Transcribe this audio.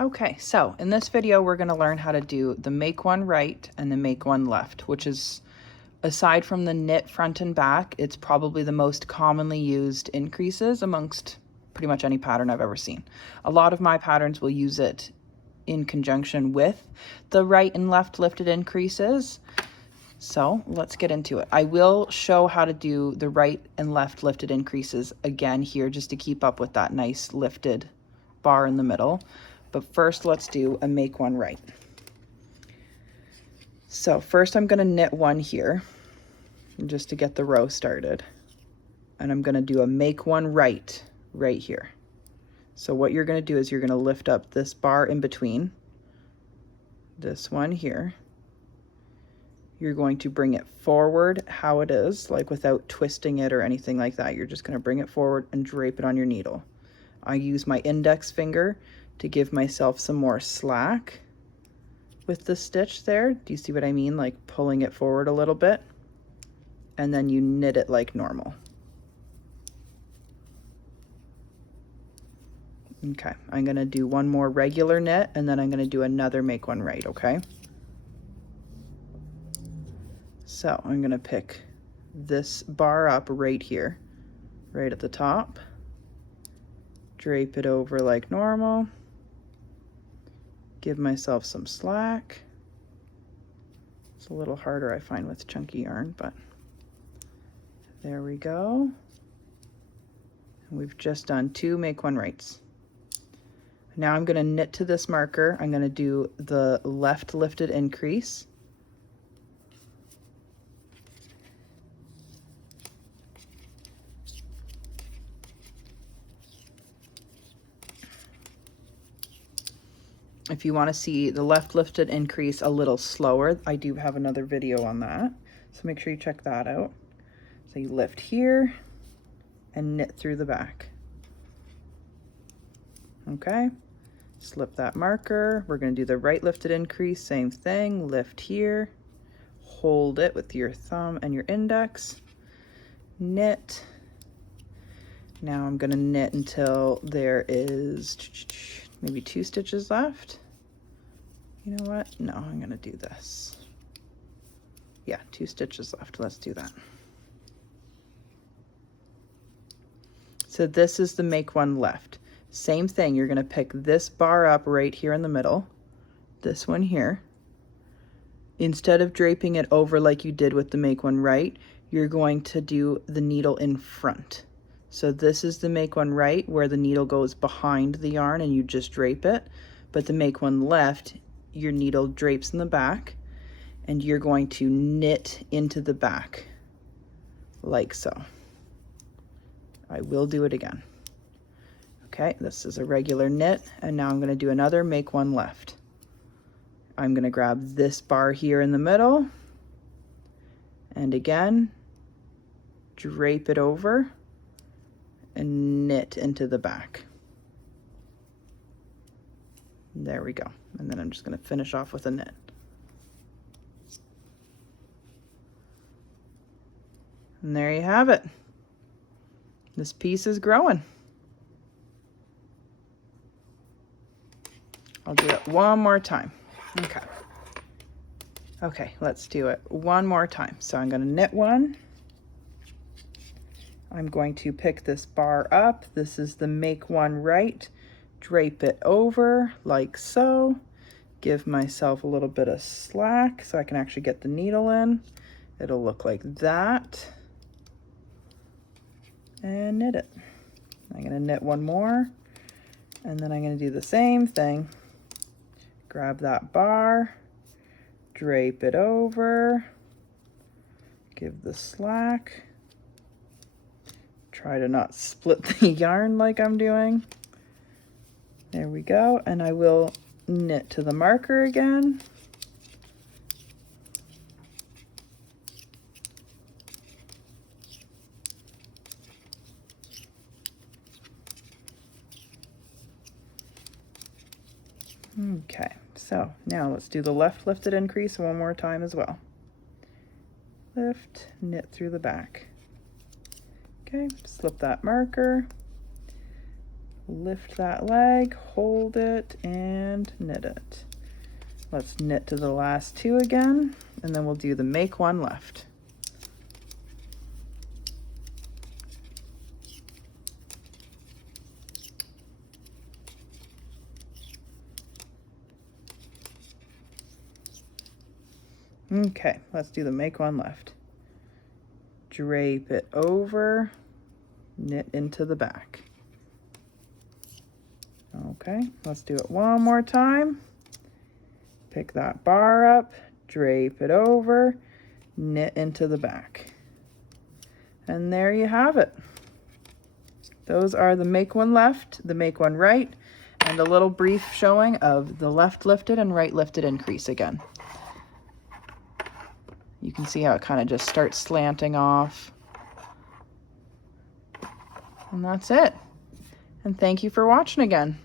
Okay, so in this video, we're gonna learn how to do the make one right and the make one left, which is, aside from the knit front and back, it's probably the most commonly used increases amongst pretty much any pattern I've ever seen. A lot of my patterns will use it in conjunction with the right and left lifted increases. So let's get into it. I will show how to do the right and left lifted increases again here, just to keep up with that nice lifted bar in the middle. But first, let's do a make one right. So first I'm going to knit one here just to get the row started. And I'm going to do a make one right here. So what you're going to do is you're going to lift up this bar in between, this one here. You're going to bring it forward how it is, like without twisting it or anything like that. You're just going to bring it forward and drape it on your needle. I use my index finger to give myself some more slack with the stitch there. Do you see what I mean? Like pulling it forward a little bit, and then you knit it like normal. Okay, I'm gonna do one more regular knit, and then I'm gonna do another make one right, okay? So I'm gonna pick this bar up right here, right at the top, drape it over like normal, give myself some slack. It's a little harder, I find, with chunky yarn, but there we go. And we've just done 2 make one rights. Now I'm going to knit to this marker. I'm going to do the left lifted increase. If you want to see the left lifted increase a little slower, I do have another video on that. So make sure you check that out. So you lift here and knit through the back. Okay, slip that marker. We're going to do the right lifted increase, same thing. Lift here, hold it with your thumb and your index, knit. Now I'm going to knit until there is maybe 2 stitches left. You know what? No, I'm going to do this. Yeah, 2 stitches left. Let's do that. So this is the make one left. Same thing, you're going to pick this bar up right here in the middle, this one here. Instead of draping it over like you did with the make one right, you're going to do the needle in front. So this is the make one right, where the needle goes behind the yarn and you just drape it. But the make one left, your needle drapes in the back and you're going to knit into the back like so. I will do it again. Okay, this is a regular knit, and now I'm going to do another make one left. I'm going to grab this bar here in the middle, and again, drape it over and knit into the back. There we go. And then I'm just going to finish off with a knit. And there you have it. This piece is growing. I'll do it one more time. Okay. Okay, let's do it one more time. So I'm going to knit one. I'm going to pick this bar up. This is the make one right. Drape it over like so. Give myself a little bit of slack so I can actually get the needle in. It'll look like that. And knit it. I'm going to knit one more, and then I'm going to do the same thing. Grab that bar, drape it over, give the slack, try to not split the yarn like I'm doing. There we go, and I will knit to the marker again. Okay, so now let's do the left lifted increase one more time as well. Lift, knit through the back. Okay, slip that marker, Lift that leg, hold it, and knit it. Let's knit to the last two again, and then we'll do the make one left. Okay, let's do the make one left. Drape it over, knit into the back. Okay, let's do it one more time. Pick that bar up, drape it over, knit into the back. And there you have it. Those are the make one left, the make one right, and a little brief showing of the left lifted and right lifted increase again. You can see how it kind of just starts slanting off. And that's it. And thank you for watching again.